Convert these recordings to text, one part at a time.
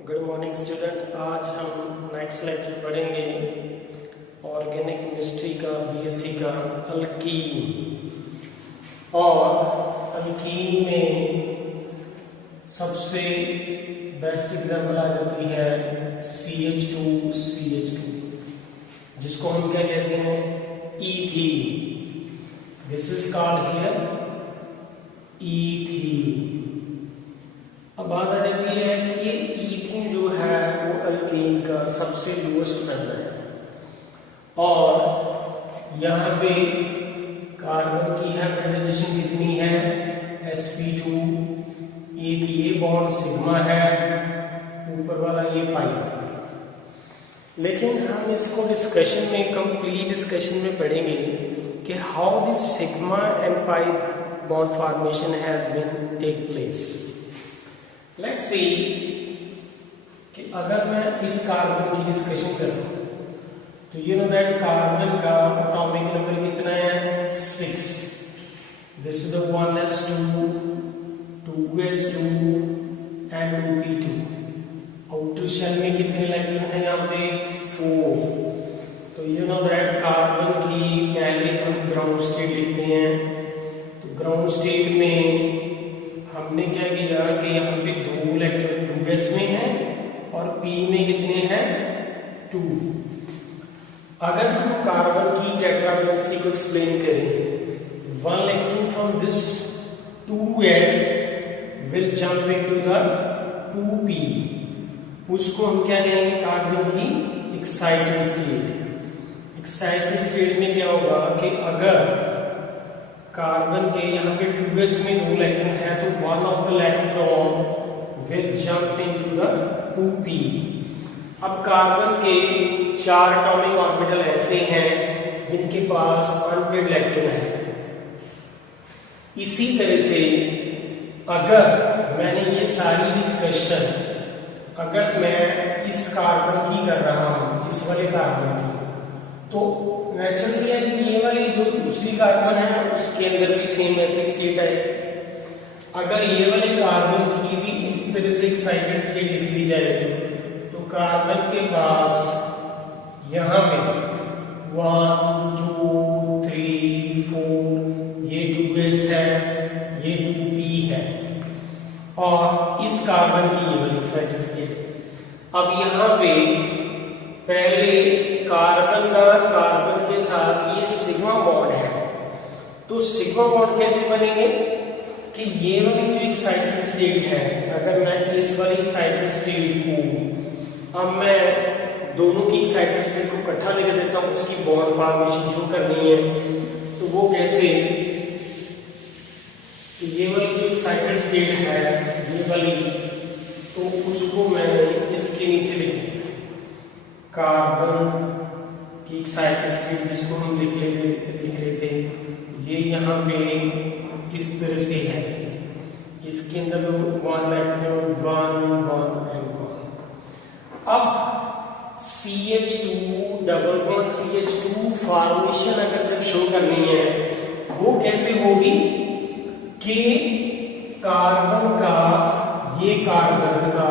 Good morning student. आज हम next lecture पढ़ेंगे ऑर्गेनिक केमिस्ट्री का बीएससी का अल्कीन। और अल्कीन में सबसे बेस्ट एग्जांपल आ जाती है CH2 जिसको हम क्या कहते हैं, ethene. This is called here ethene. अब बात आ जाती है कि ये ईथीन जो है वो अल्कीन का सबसे लोएस्ट मेंबर है और यहाँ पे कार्बन की हाइब्रिडाइजेशन कितनी है, sp2। एक ये बॉन्ड सिग्मा है, ऊपर वाला ये पाई। लेकिन हम इसको डिस्कशन में, कंप्लीट डिस्कशन में पढ़ेंगे कि how this sigma and pi bond formation has been take place. Let's see कि अगर मैं इस कार्बन की डिस्कशन करूं तो यू नो दैट कार्बन का एटॉमिक नंबर कितना है, 6। This is the 1s2, 2s2 and 2p2। Outer shell में कितने इलेक्ट्रॉन है यहाँ पे, 4। तो यू नो दैट कार्बन की पहले हम ग्राउंड स्टेट लिखते हैं। तो ग्राउंड स्टेट में हमने क्या किया कि यहाँ पे 2 इलेक्ट्रॉन 2s में है और p में कितने हैं, 2। अगर हम कार्बन की टेट्रावैलेंसी को एक्सप्लेन करें, 1 electron from this 2s will jump into the 2p। उसको हम क्या कहेंगे, कार्बन की एक्साइटेड स्टेट। एक्साइटेड स्टेट में क्या होगा कि अगर कार्बन के यहाँ पे 2s में 2 इलेक्ट्रॉन है तो 1 of the electron will jump into the 2p। अब कार्बन के 4 एटॉमिक ऑर्बिटल ऐसे हैं जिनके पास अनपेड इलेक्ट्रॉन है। इसी तरह से अगर मैंने ये सारी डिस्कशन अगर मैं इस कार्बन की कर रहा हूं, इस वाले कार्बन की, तो नेचुरली है कि ये वाली जो दूसरी कार्बन है उसके अंदर भी सेम ऐसी स्टेट है। अगर ये वाले कार्बन की भी इस तरह से एक्साइटेड स्टेट लिख ली जाए तो कार्बन के पास यहां में 1 2 3 4 ये 2s है, ये 2p है और इस कार्बन की ये वाली एक्साइटेड स्टेट। अब यहां पे पहले कार्बन के साथ ये सिग्मा बॉन्ड है, तो सिग्मा बॉन्ड कैसे बनेंगे कि ये वाली जो एक्साइटेड स्टेट है, अगर मैं इस वाली एक्साइटेड स्टेट को, अब मैं दोनों की एक्साइटेड स्टेट को इकट्ठा लेकर देता हूं, उसकी बॉन्ड फॉर्मेशन शो करनी है, तो वो कैसे, ये वाली जो एक्साइटेड स्टेट है ये वाली, तो उसको मैंने इसके नीचे लिख दिया कार्बन की एक्साइटेड स्टेट, जिसको हम लिख रहे थे, ये यहाँ पे इस तरह से है। इसके अंदर 1 इलेक्ट्रॉन 1 एंड 1। अब CH2 double bond CH2 formation अगर जब शो करनी है वो कैसे होगी कि कार्बन का, ये कार्बन का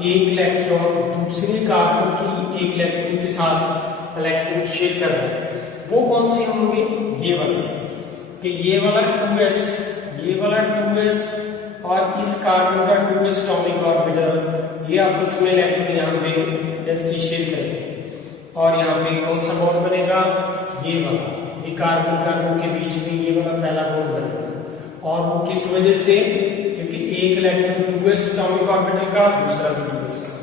एक इलेक्ट्रॉन दूसरे कार्बन की एक इलेक्ट्रॉन के साथ इलेक्ट्रॉन शेयर कर रहा है। वो कौन से होंगे, ये वाले, कि ये वाला 2s, ये वाला 2s और इस कार्बन का 2s एटॉमिक ऑर्बिटल, ये आपस में इलेक्ट्रॉन यहाँ पे डेंसिटी शेयर करेंगे और यहाँ पे कौन सा बॉन्ड बनेगा, ये वाला, ये कार्बन कार्बन के बीच में ये वाला पहला बॉन्ड बनेगा। और वो किस वजह से, क्योंकि एक इलेक्ट्रॉन 2s एटॉमिक ऑर्बिटल का, दूसरा भी 2s का।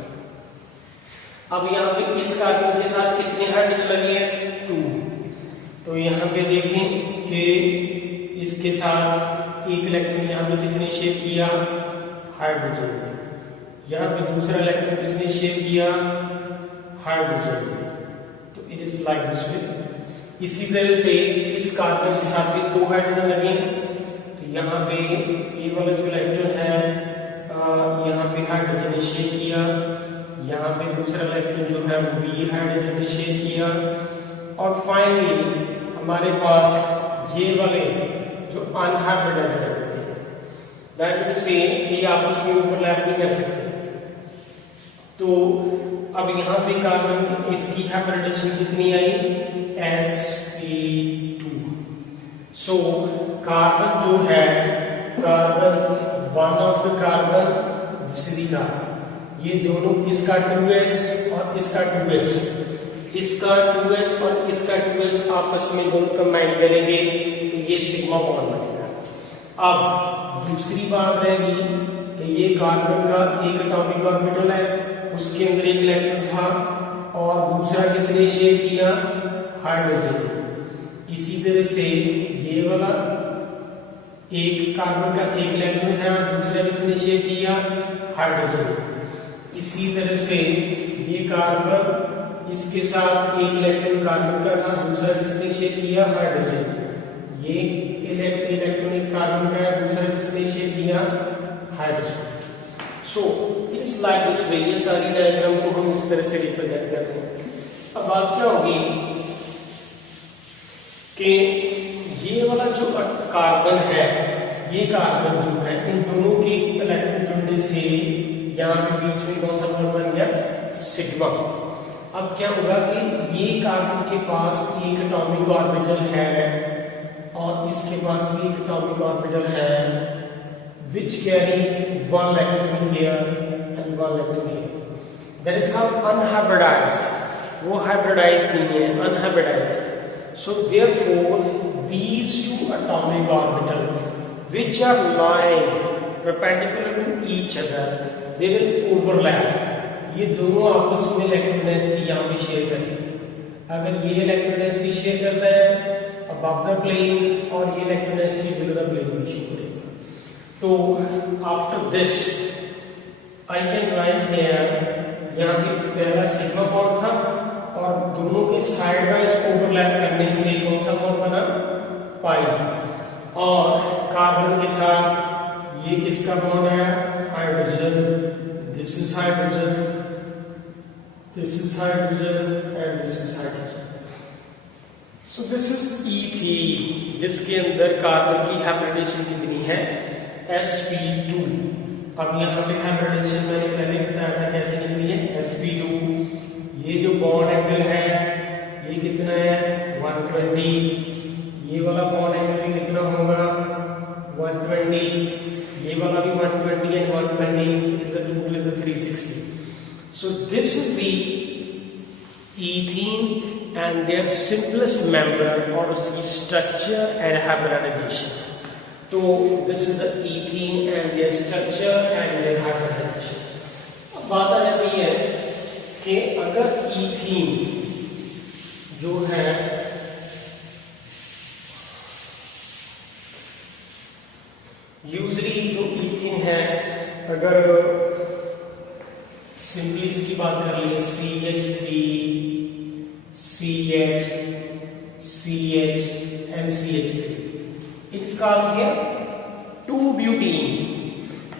अब यहाँ पे इस कार्बन के साथ कितने हाइड्रोजन लगे हैं, 2। तो यहाँ पे देखें कि इसके साथ एक इलेक्ट्रॉन यहाँ पे किसने शेयर किया, हाइड्रोजन। यहाँ पे दूसरा इलेक्ट्रॉन किसने शेयर किया, हाइड्रोजन। तो इट इज लाइक दिस वे। इसी तरह से इस कार्बन के साथ भी 2 हाइड्रोजन लगे, तो यहाँ पे ये वाला जो इलेक्ट्रॉन है यहाँ पे हाइड्रोजन ने शेयर किया, यहाँ पे दूसरा इलेक्ट्रॉन जो है वो भी हाइड्रोजन ने शेयर किया, और फाइनली हमारे पास ये वाले जो अनहाइब्रिडाइज्ड रहते हैं, दैट मींस कि आपस में ओवरलैप नहीं कर सकते। तो अब यहाँ पे कार्बन इसकी हाइब्रिडाइजेशन कितनी आई, sp2। सो कार्बन जो है, carbon one of the carbon, दूसरी का, ये दोनों इसका 2s और इसका 2s, इसका 2s और इसका 2s आपस में दोनों कंबाइन करेंगे तो ये सिग्मा बॉन्ड बनेगा। अब दूसरी बात रहेगी कि ये कार्बन का एक एटॉमिक ऑर्बिटल है, उसके अंदर एक इलेक्ट्रॉन था और दूसरा किसने शेयर किया, हाइड्रोजन ने। इसी तरह से ये वाला एक कार्बन का एक इलेक्ट्रॉन है और दूसरा किसने शेयर किया, हाइड्रोजन ने। इसी तरह से ये कार्बन, इसके साथ एक इलेक्ट्रॉन कार्बन का था, दूसरा किसने शेयर किया, हाइड्रोजन। ये इलेक्ट्रॉन एक कार्बन का है, दूसरा किसने शेयर किया, hydrogen. So it is like this वे। ये सारी डायग्राम को हम इस तरह से रिप्रेजेंट करते हैं। अब बात क्या होगी कि ये वाला जो कार्बन है, ये कार्बन जो है, इन दोनों के इलेक्ट्रॉन जुड़ने से यहाँ पे बीच में कौन सा बॉन्ड बन गया, सिग्मा। अब क्या होगा कि ये कार्बन के पास एक एटॉमिक ऑर्बिटल है और इसके पास भी एक एटॉमिक ऑर्बिटल है, which carry one electron here and one electron here. That is how unhybridized. वो hybridized नहीं है, unhybridized. So therefore, these two atomic orbitals, which are lying perpendicular to each other, they will overlap. ये दोनों आपस में electron density यहाँ पे share करेंगे। अगर ये इलेक्ट्रॉन डेंसिटी शेयर करता है above the plane और ये electron density below the plane में शेयर करेगा। तो after this I can write here, यहाँ पे पहला सिग्मा बॉन्ड था और दोनों के साइड वाइज ओवरलैप करने से कौन सा बॉन्ड बना, पाई। और कार्बन के साथ ये किसका बॉन्ड है, hydrogen. This is hydrogen, this is hydrogen and this is hydrogen. So this is ethene, जिसके अंदर कार्बन की हाइब्रिडाइजेशन कितनी है, sp2। अब यहाँ पे हाइब्रिडाइजेशन मैंने पहले बताया था कैसे निकली है, sp2। ये जो बॉन्ड एंगल है ये कितना है, 120। ये वाला बॉन्ड एंगल भी कितना होगा, 120। ये वाला भी 120 and 120 is the total is the 360. So this is the ethene and their simplest member और उसकी structure and hybridization. तो this is the ethene and their structure and their hybridization. अब बात आ जाती है कि अगर ईथीन जो है यूजली जो ईथीन है, अगर सिंपली इसकी बात कर ले, CH3 CH CH and CH3, इसका है 2-ब्यूटीन।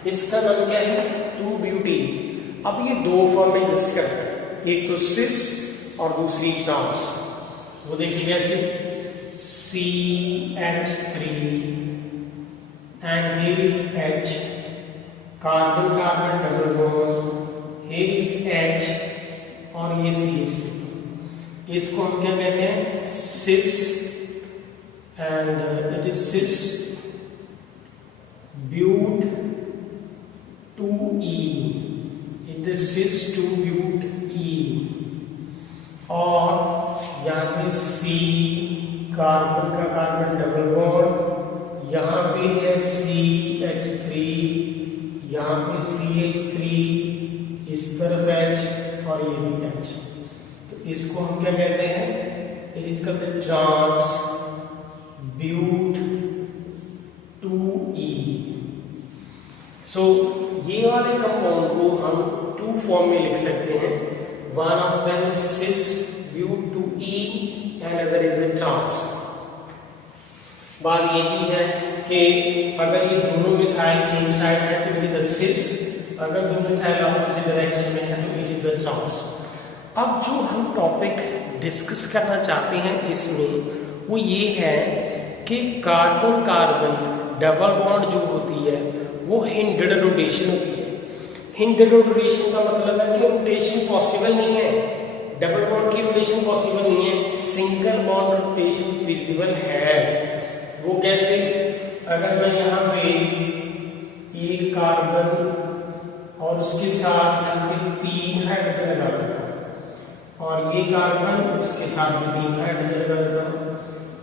इसका नाम क्या है, 2-ब्यूटीन। अब ये दो फॉर्म में एग्जिस्ट करता है, एक तो सिस और दूसरी ट्रांस। वो देखिए कैसे, CH3 and here is H, carbon carbon double bond, here is H और ये CH3। इसको हम क्या कहते हैं, सिस, and it is cis but 2e, it is cis 2-but-e। और यहाँ पे C, कार्बन का कार्बन डबल बॉन्ड, यहाँ पे है CH3, यहाँ पे CH3, इस तरफ H और ये भी H। तो इसको हम क्या कहते हैं, it is called the trans but 2e। सो ये वाले कंपाउंड को हम 2 फॉर्म में लिख सकते हैं। One of them is sis but 2e and other is a trans। बात यही है कि अगर ये दोनों मिथाइल सेम साइड है तो इट इज द सिस, अगर दोनों मिथाइल ऑपोजिट डायरेक्शन में है तो इट इज द ट्रांस। अब जो हम टॉपिक डिस्कस करना चाहते हैं इसमें वो ये है कि कार्बन कार्बन डबल बॉन्ड जो होती है वो हिंडेड रोटेशन होती है। हिंडेड रोटेशन का मतलब है कि रोटेशन पॉसिबल नहीं है, डबल बॉन्ड की रोटेशन पॉसिबल नहीं है, सिंगल बॉन्ड रोटेशन फिजिबल है। वो कैसे? अगर मैं यहाँ पे एक कार्बन और उसके साथ यहाँ पे 3 हाइड्रोजन लगा देता हूँ और ये कार्बन उसके साथ भी 3 हाइड्रोजन लगा देता हूँ,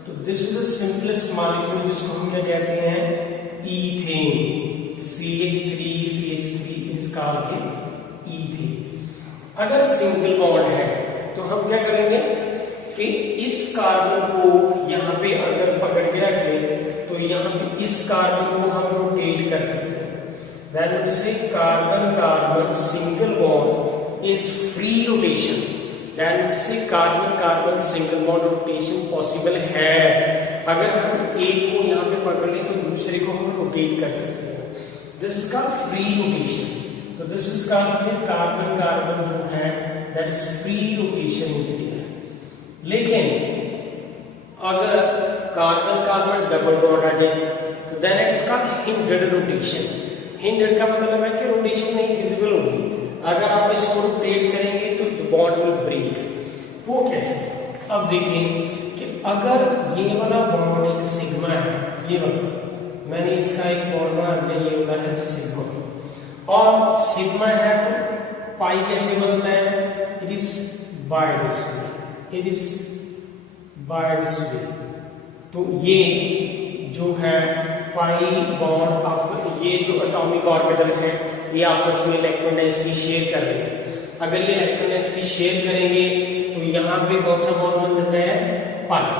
तो this is the simplest molecule जिसको हम क्या कहते हैं? ईथेन। CH3 इसका है ईथेन। अगर सिंगल बॉन्ड है तो हम क्या करेंगे कि इस कार्बन को यहाँ पे अगर पकड़ के रख ले तो यहाँ पे इस कार्बन को हम रोटेट कर सकते हैं। Then we say carbon carbon single bond is free rotation. Then we say carbon carbon single bond rotation possible है। अगर हम एक को यहाँ पे पकड़ लें तो दूसरे को हम रोटेट कर सकते हैं। This is called free rotation. तो this is called carbon carbon जो है that is free rotation is there. लेकिन अगर कार्बन कार्बन डबल बॉन्ड आ जाए तो then it's called hindered rotation. हिंडेड का मतलब है कि रोटेशन नहीं विजिबल होगी, अगर आप इसको रोटेट करेंगे तो बॉन्ड विल ब्रेक। वो कैसे? अब देखें कि अगर ये वाला बॉन्ड एक सिग्मा है, ये वाला मैंने इसका एक बॉन्ड बना दिया, ये वाला है सिग्मा, और सिग्मा है तो पाई कैसे बनता है? It is by this way, it is by this way. तो ये जो है पाई बॉन्ड, आप ये जो एटॉमिक ऑर्बिटल है ये आपस में इलेक्ट्रॉन डेंसिटी शेयर कर रहे हैं। अगर ये इलेक्ट्रॉन डेंसिटी शेयर करेंगे तो यहाँ पे कौन सा बॉन्ड बन जाता है? पाई।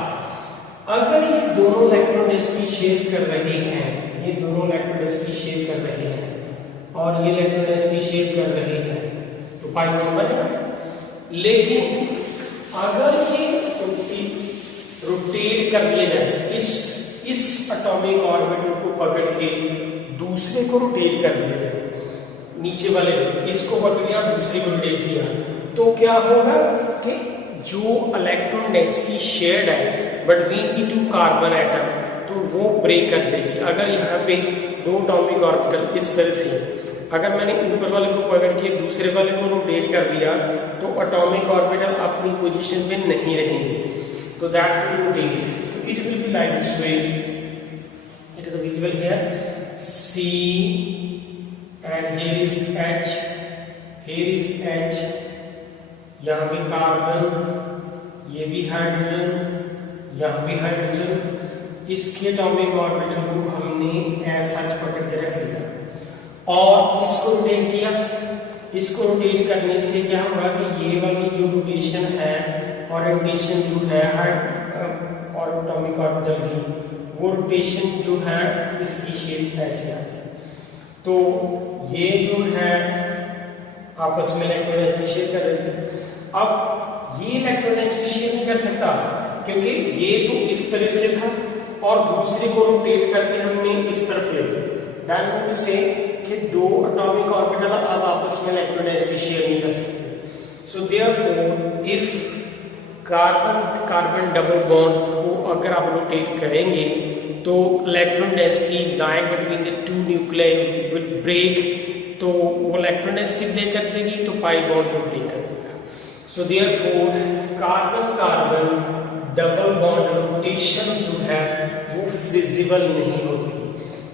अगर ये दोनों इलेक्ट्रॉन डेंसिटी शेयर कर रहे हैं, ये दोनों इलेक्ट्रॉन डेंसिटी शेयर कर रहे हैं और ये इलेक्ट्रॉन डेंसिटी शेयर कर रहे हैं तो पाई बॉन्ड बनेगा। लेकिन अगर ये रोटेट कर दिया जाए, इस एटॉमिक ऑर्बिटल को पकड़ के दूसरे को रोटेट कर दिया जाए, नीचे वाले इसको पकड़ लिया और दूसरे को रोटेट किया, तो क्या होगा कि जो इलेक्ट्रॉन डेंसिटी शेयर्ड है between the two carbon atom तो वो ब्रेक कर जाएगी। अगर यहाँ पे दो एटॉमिक ऑर्बिटल इस तरह से, अगर मैंने ऊपर वाले को पकड़ के दूसरे वाले को रोटेट कर दिया तो एटॉमिक ऑर्बिटल अपनी पोजीशन पे नहीं रहेंगे, तो that will rotate. It will be like this way. It is visible here. C and here is H. Here is H. यहाँ भी कार्बन, ये भी हाइड्रोजन, यहाँ भी हाइड्रोजन। इसके एटॉमिक ऑर्बिटल को हमने ऐसा पकड़ के रख लिया और इसको रोटेट किया। इसको रोटेट करने से क्या होगा कि ये वाली जो रोटेशन है, ओरिएंटेशन जो है और एटॉमिक ऑर्बिटल की, वो रोटेशन जो है इसकी शेप ऐसे आती है। तो ये जो है आपस में इलेक्ट्रॉन डेंसिटी शेयर कर रहे थे। अब ये इलेक्ट्रॉन डेंसिटी शेयर नहीं कर सकता क्योंकि ये तो इस तरह से था और दूसरे को रोटेट करके हमने इस तरफ ले लिया। दैट मींस से कि दो एटॉमिक ऑर्बिटल अब आपस में इलेक्ट्रॉन डेंसिटी शेयर नहीं कर सकते। So therefore if carbon carbon double bond को अगर आप रोटेट करेंगे तो electron density lying between the two nuclei will break, तो वो इलेक्ट्रॉन डेंसिटी ब्रेक कर देगी तो पाई बॉन्ड जो ब्रेक कर देगा। So therefore carbon carbon double bond rotation जो है वो फिजिबल नहीं होगी।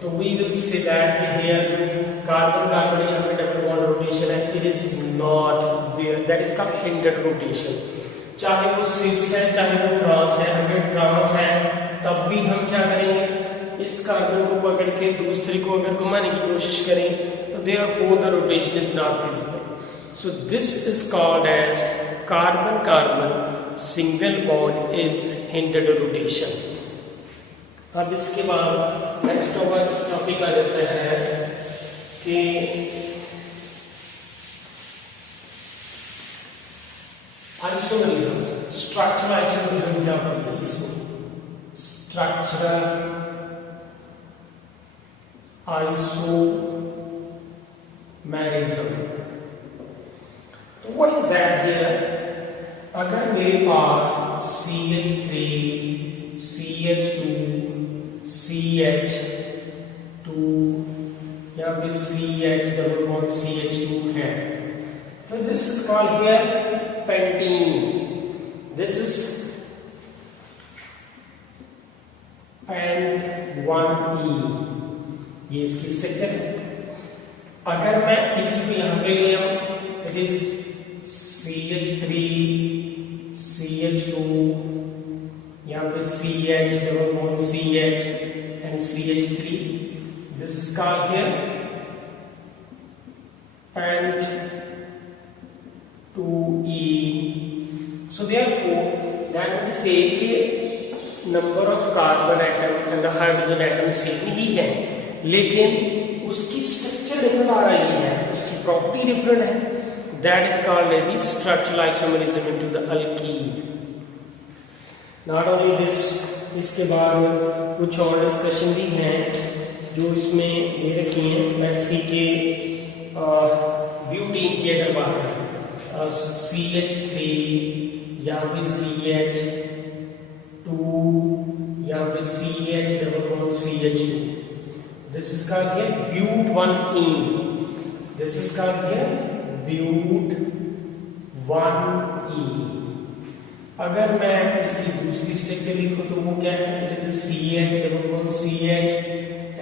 तो we will say that here carbon carbon यहाँ पे डबल बॉन्ड रोटेशन है, it is not there, that is called hindered rotation. चाहे वो सिस है चाहे वो ट्रांस है, अगर ट्रांस है तब भी हम क्या करेंगे, इस कार्बन को पकड़ के दूसरे को अगर घुमाने की कोशिश करें तो therefore the rotation is not feasible. So this is called as carbon carbon single bond is hindered rotation. अब इसके बाद नेक्स्ट टॉपिक आ जाता है कि आइसोमेरिज्म, स्ट्रक्चरल आइसोमेरिज्म क्या होता है इसको? स्ट्रक्चरल आइसोमेरिज्म, तो व्हाट इज दैट हियर? अगर मेरे पास CH3 CH2 CH2 या फिर CH double bond CH2 है. So this is called here pentene. This is and 1E. ये इसकी स्ट्रक्चर है. अगर मैं इसी को यहां पे ले आऊं, इट इज CH3 CH2, यहाँ पे CH double bond CH and CH3. This is called here pent 2E. So therefore that would say कि number of carbon atom and the hydrogen atom same ही है, लेकिन उसकी स्ट्रक्चर डिफरेंट आ रही है, उसकी प्रॉपर्टी डिफरेंट है. That is called as the structural isomerism into the alkene. Not only this, इसके बाद कुछ और डिस्कशन भी हैं जो इसमें दे रखी हैं. एससी के ब्यूटीन की अगर बात करें, CH3, यहाँ पे CH2, यहाँ पे CH double bond CH2. This is called here but1ene. This is called here but1e. अगर मैं इसकी दूसरी स्ट्रक्चर लिखूं तो वो क्या है? It is CH double bond CH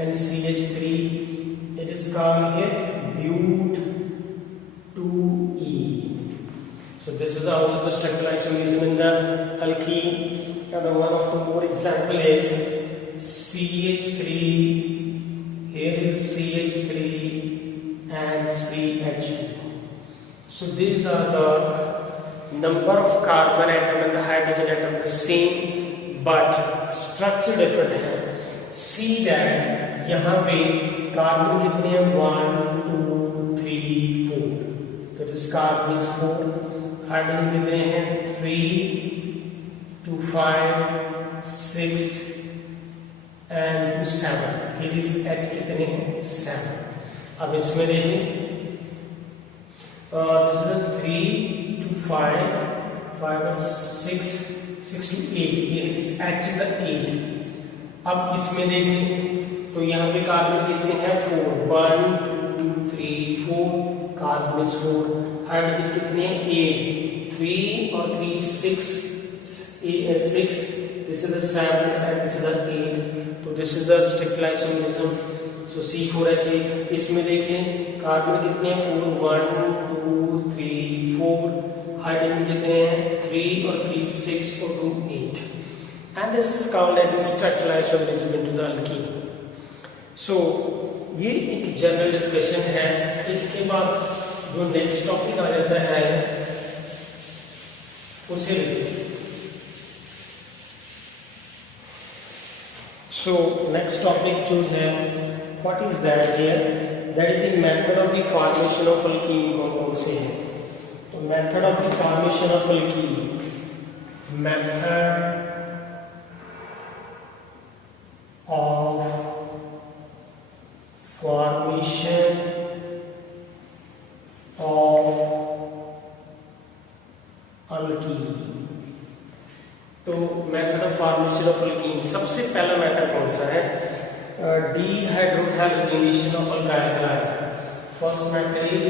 and CH3. It is called here but2e. So this is also the structural isomerism in the alkene. And one of the more example is CH3. Here is CH3 and CH2. So these are the number of carbon atom and the hydrogen atom the same but structure different है. See that यहाँ पे carbon कितने हैं? 1 2 3 4. तो this carbon is 4. Hydrogen कितने हैं? 3 2 5 6 and 7. Here is H कितने हैं? 7. अब इसमें देखें, this is the 3 to 5 and 6 to 8. ये H is the 8. अब इसमें देखें तो यहाँ पे कार्बन कितने हैं? 4. 1 2 3 4. Carbon is 4. हाइड्रोजन कितने हैं? 8. 3 और 3 6. This is the 7 and this is the 8. तो this is the structural isomerism. So C4H8. इसमें देख लें कार्बन कितने हैं? 4. 1 2 3 4. हाइड्रोजन कितने हैं? 3 और 3 6 और 2 8. And this is called as structural isomerism into the alkene. So ये एक जनरल डिस्कशन है. इसके बाद जो नेक्स्ट टॉपिक आ जाता है उसे So next topic जो है, what is that here? That is the method of the formation of alkene compound से है. तो method of the formation of alkene. Method of formation of alkene. तो method of formation of alkene, सबसे पहला method कौन सा है? Dehydrohalogenation of alkyl halide. First method is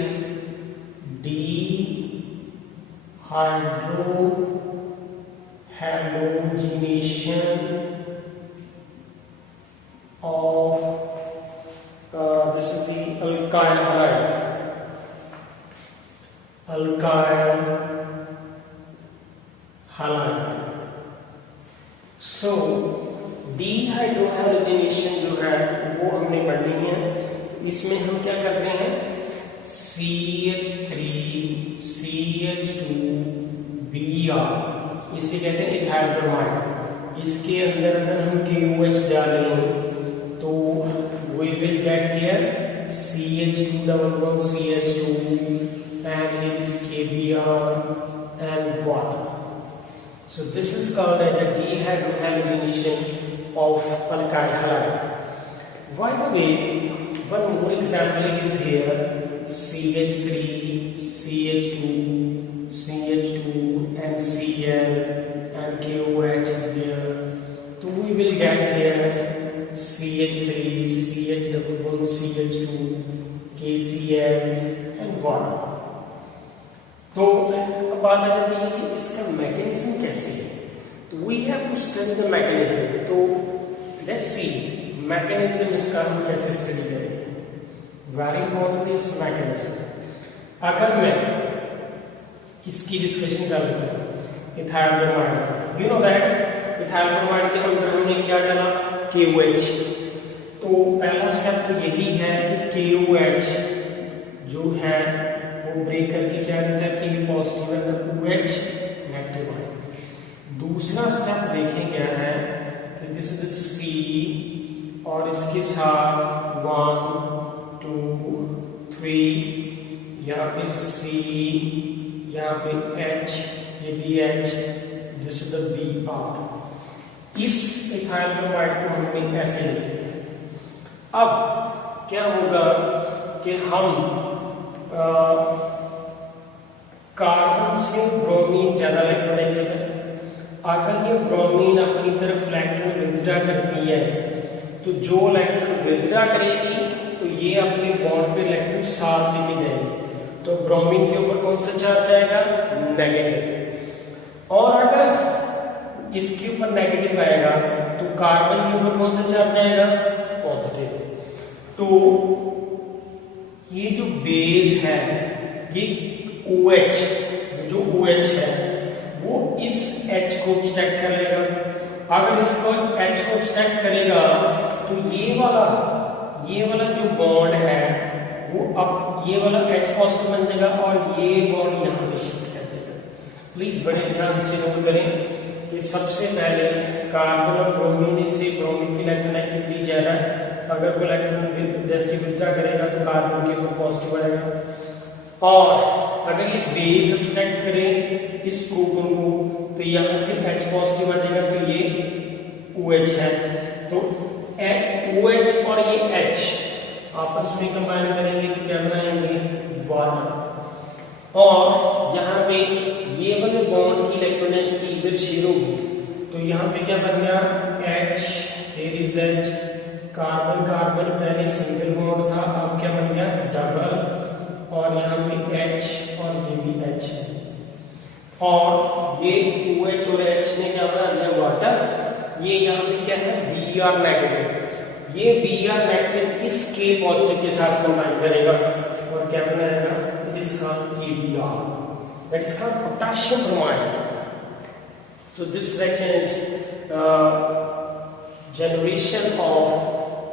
dehydrohalogenation of this is the alkyl halide. Alkyl halide. So dehydrohalogenation जो है वो हमने पढ़नी है. इसमें हम क्या करते हैं? CH3 CH2 Br, इसे कहते हैं इथाइल ब्रोमाइड. इसके अंदर अगर हम KOH डालें तो we will get here CH2 double bond CH2 and here is KBr and water. So this is called as the dehydrohalogenation of alkyl halide. By the way, one more example is here: CH3, CH2, CH2, and Cl, and KOH is there. So we will get here CH3, CH double bond CH2, ACl and water. तो अब बात आ जाती है कि इसका mechanism कैसे है, तो we have to study the mechanism. तो लेट्स सी मैकेनिज्म इसका हम कैसे स्टडी करेंगे। Very important is mechanism. अगर मैं इसकी डिस्कशन कर लेता हूं ethyl bromide, you know that ethyl bromide के अंदर हमने क्या डाला, KOH। तो पहला स्टेप तो यही है कि KOH जो है वो ब्रेक करके क्या देता है, K positive and OH negative है। दूसरा स्टेप देखें क्या है कि दिस इज C और इसके साथ 1 2 3 यहाँ पे C, यहाँ पे H, ये भी H, this is the Br। इस इथाइल ब्रोमाइड को हमने ऐसे लिखते हैं। अब क्या होगा कि हम कार्बन से ब्रोमीन ज्यादा इलेक्ट्रॉन लेंगे। अगर ये ब्रोमीन अपनी तरफ इलेक्ट्रॉन विथड्रॉ करती है तो जो इलेक्ट्रॉन विथड्रॉ करेगी तो ये अपने बॉन्ड पे इलेक्ट्रॉन साथ लेके जाएगी। तो ब्रोमीन के ऊपर कौन सा चार्ज आएगा, नेगेटिव। और अगर इसके ऊपर नेगेटिव आएगा तो कार्बन के ऊपर कौन सा चार्ज आएगा, पॉजिटिव। तो ये जो बेस है ये OH, जो OH है वो इस H को स्टैक कर लेगा। अगर इसको H को स्टैक करेगा तो ये वाला जो बॉन्ड है वो अब ये वाला H पॉजिटिव बन जाएगा और ये बॉन्ड यहाँ पे शिफ्ट कर देगा। प्लीज बड़े ध्यान से नोट करें कि सबसे पहले कार्बन और ब्रोमीन से ब्रोमीन की इलेक्ट्रॉन एक्टिविटी ज्यादा है। अगर वो इलेक्ट्रॉन जैसे विथड्रॉ करेगा तो कार्बन के ऊपर पॉजिटिव आएगा। और अगर ये बेस सब्सट्रैक्ट करें इस प्रोटॉन को तो यहाँ से H पॉजिटिव आ जाएगा, तो ये OH है। तो OH और ये H आपस में कंबाइन करेंगे तो क्या बनाएंगे, वाटर। और यहाँ पे ये वाले बॉन्ड की इलेक्ट्रॉन डेंसिटी इधर 0 होगी तो यहाँ पे क्या बन गया, H, here is H, carbon carbon पहले सिंगल बॉन्ड था, अब क्या बन गया, डबल। और यहाँ पे H और ये भी H है। और ये OH और H ने क्या बना दिया, वाटर। ये यहाँ पे क्या है, Br नेगेटिव। ये Br नेगेटिव इस K पॉजिटिव के साथ कंबाइन करेगा और क्या बनाएगा, it is called KBr, that is called potassium bromide. So this reaction is generation of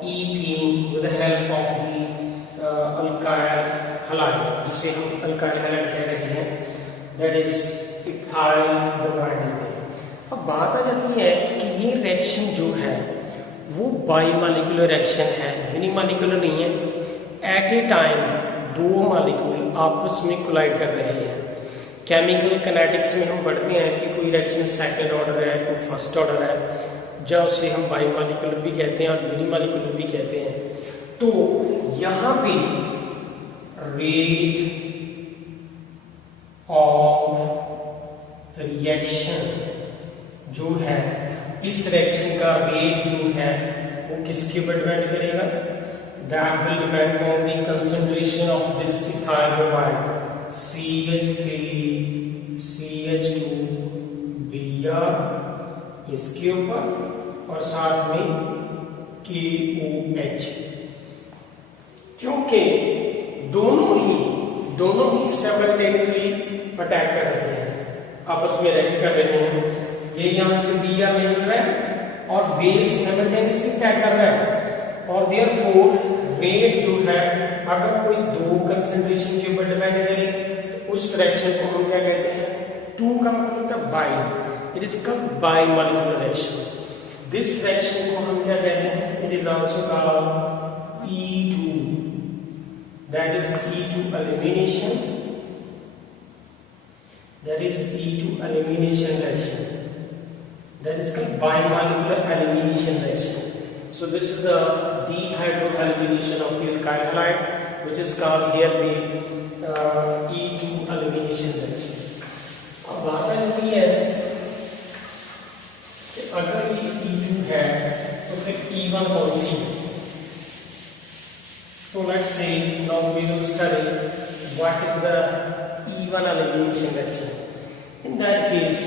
ethene with the help of the alkyl halide, जिसे हम alkyl halide कह रहे हैं, that is ethyl bromide। अब बात आ जाती है कि ये रिएक्शन जो है वो बाइमॉलिक्यूलर रिएक्शन है, यूनिमॉलिक्यूलर नहीं है। एट ए टाइम दो मॉलिक्यूल आपस में कोलाइड कर रहे हैं। केमिकल किनेटिक्स में हम पढ़ते हैं कि कोई रिएक्शन सेकंड ऑर्डर है, कोई फर्स्ट ऑर्डर है, जब उसे हम बाइमॉलिक्यूलर भी कहते हैं और यूनिमॉलिक्यूलर भी कहते हैं। तो यहाँ पे रेट ऑफ रिएक्शन जो है, इस रिएक्शन का रेट जो है वो किसके ऊपर डिपेंड करेगा, that will depend on the concentration of this ethyl bromide CH3 CH2 Br इसके ऊपर और साथ में KOH, क्योंकि दोनों ही साइमल्टेनियसली अटैक कर रहे हैं, आपस में रिएक्ट कर रहे हैं। ये यहाँ से Br निकल रहा है और बेस साइमल्टेनियसली अटैक कर रहा है और देयरफॉर रेट जो है, अगर कोई दो कंसंट्रेशन के ऊपर डिपेंड करे तो उस रिएक्शन को हम क्या कहते हैं, टू का मतलब है bi, it is called bimolecular reaction. This reaction को हम क्या कहते हैं, it is also called E2, that is E2 elimination, that is E2 elimination reaction, that is called bimolecular elimination reaction. So this is the dehydrohalation of the alkyl halide, which is called here the E2 elimination reaction. अब बात आती है कि अगर ये E2 है तो फिर E1 कौन सी है। तो let's say now we one elimination reaction. In that case,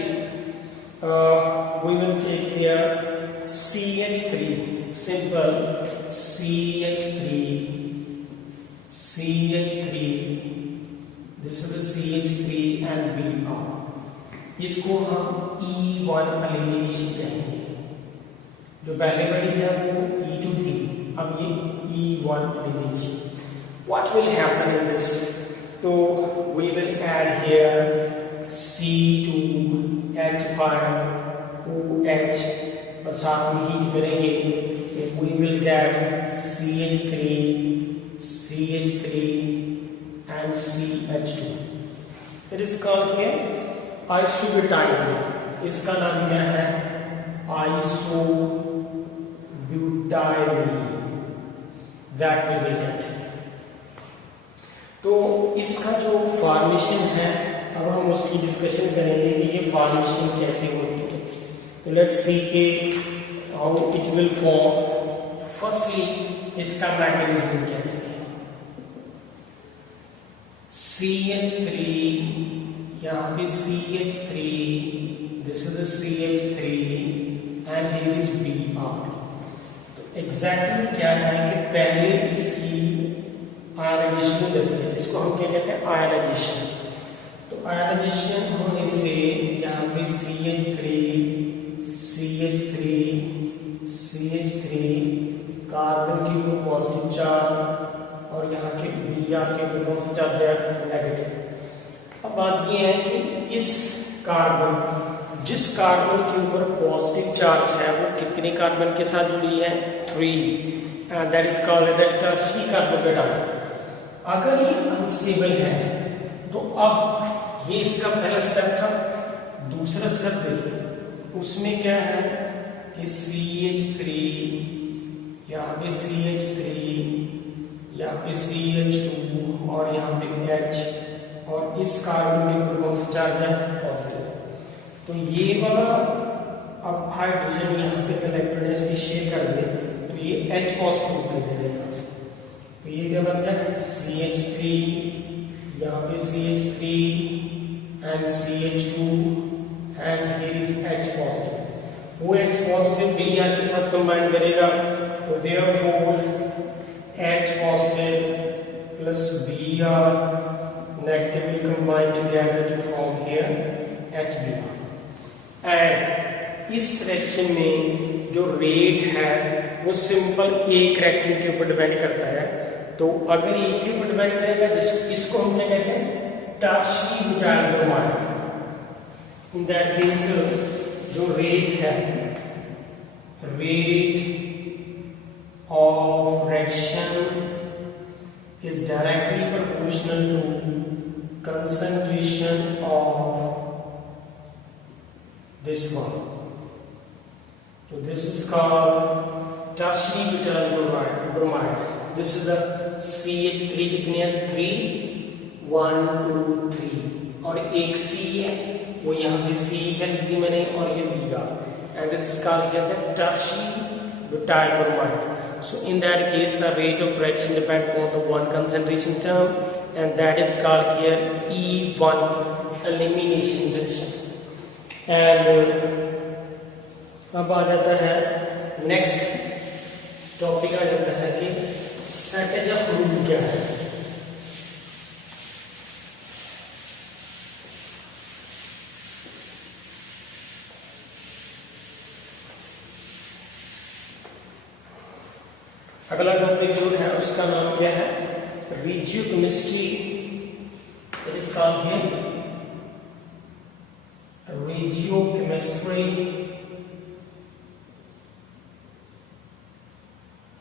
we will take here CH3, simple CH3, this is the CH3 and Br. इसको हम E1 एलिमिनेशन कहेंगे। जो पहले बड़ी है वो E2 थी, अब ये E1 elimination. What will happen in this? So we will add here C2H5OH और साथ में हीट करेंगे, we will get CH3 and CH2. It is called here isobutyl. इसका नाम क्या है? Isobutyl. That will be it. तो इसका जो फॉर्मेशन है, अब हम उसकी डिस्कशन करेंगे कि ये फॉर्मेशन कैसे होती है। तो लेट्स सी के how it will form. Firstly इसका मैकेनिज्म कैसे है। CH3, यहाँ पे CH3, this is the CH3 and here is Br। तो एग्जैक्टली क्या है कि पहले इसकी आयनाइजेशन होती है, इसको हम क्या कहते हैं? आयनाइजेशन। तो आयनाइजेशन होने से यहाँ पे CH3 कार्बन के ऊपर पॉजिटिव चार्ज और यहाँ के Br के ऊपर कौन सा चार्ज है? नेगेटिव। अब बात ये है कि जिस कार्बन के ऊपर पॉजिटिव चार्ज है वो कितने कार्बन के साथ जुड़ी है? 3, and that is called as tertiary carbocation. अगर ये अनस्टेबल है तो अब ये इसका पहला स्टेप था। दूसरा स्टेप देखिए, उसमें क्या है कि CH3, यहाँ पे CH3, यहाँ पे CH2 और यहाँ पे H, और इस कार्बन के ऊपर कौन सा चार्ज है? पॉजिटिव। तो ये वाला अब हाइड्रोजन यहाँ पे इलेक्ट्रोनेगेटिव शेयर कर दे तो ये H पॉजिटिव कर देगा। तो ये क्या बन गया? CH3, यहाँ पे CH3 and CH2 and here is H positive। वो H positive Br के साथ कंबाइन करेगा तो therefore H positive plus Br negative will combine together to form here HBr। and इस रिएक्शन में जो रेट है वो सिंपल एक रिएक्टेंट के ऊपर डिपेंड करता है। तो अगर एक ही ऊपर डिपेंड करेगा इसको हम क्या कहते हैं? Tertiary butyl bromide. In that case जो रेट है, rate of reaction is directly proportional to concentration of this one. So this is called tertiary butyl bromide. This is the CH3 कितने हैं? 3, 1, 2, 3 और एक C है, वो यहाँ पे C है लिखी मैंने और ये Br, and this is called here the tertiary butyl bromide. So in that case the rate of reaction depends on the one concentration term and that is called here E1 elimination reaction। and अब आ जाता है next topic आ जाता है कि सेटेज of rule क्या है। अगला topic जो है उसका नाम क्या है? Regiochemistry. It is called here regiochemistry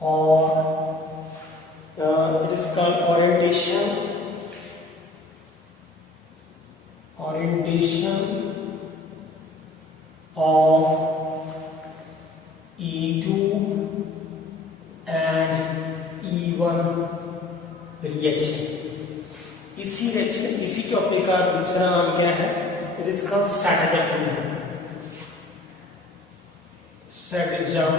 or it is called orientation of E2 and E1 reaction। इसी टॉपिक का दूसरा नाम क्या है? It is called Saytzeff of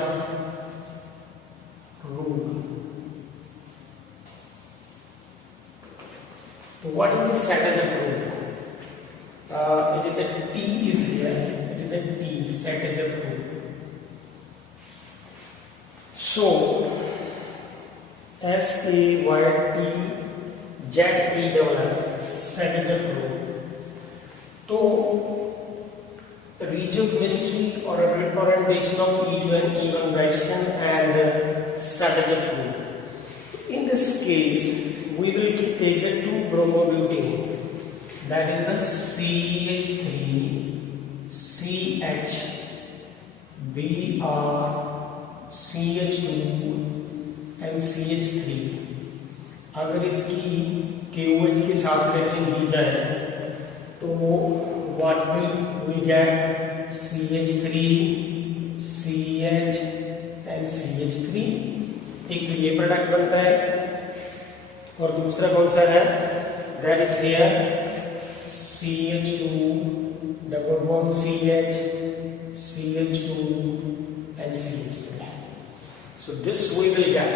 rule। तो what is the setage of rule? it is the T is here, it is the T Satogen group. So SAYTZEFF Satogen group. तो rejuvenescence or a reorientation of E2 and E1 reaction and Satogen group. In this case, we will take the 2-bromobutane, that is the CH3, CH, Br, CH2 and CH3. अगर इसकी KOH के साथ reaction की जाए तो what will we get? CH3, CH and CH3. एक तो ये प्रोडक्ट बनता है और दूसरा कौन सा है? That is here CH2 double bond CH, CH2 and CH3. So this we will get.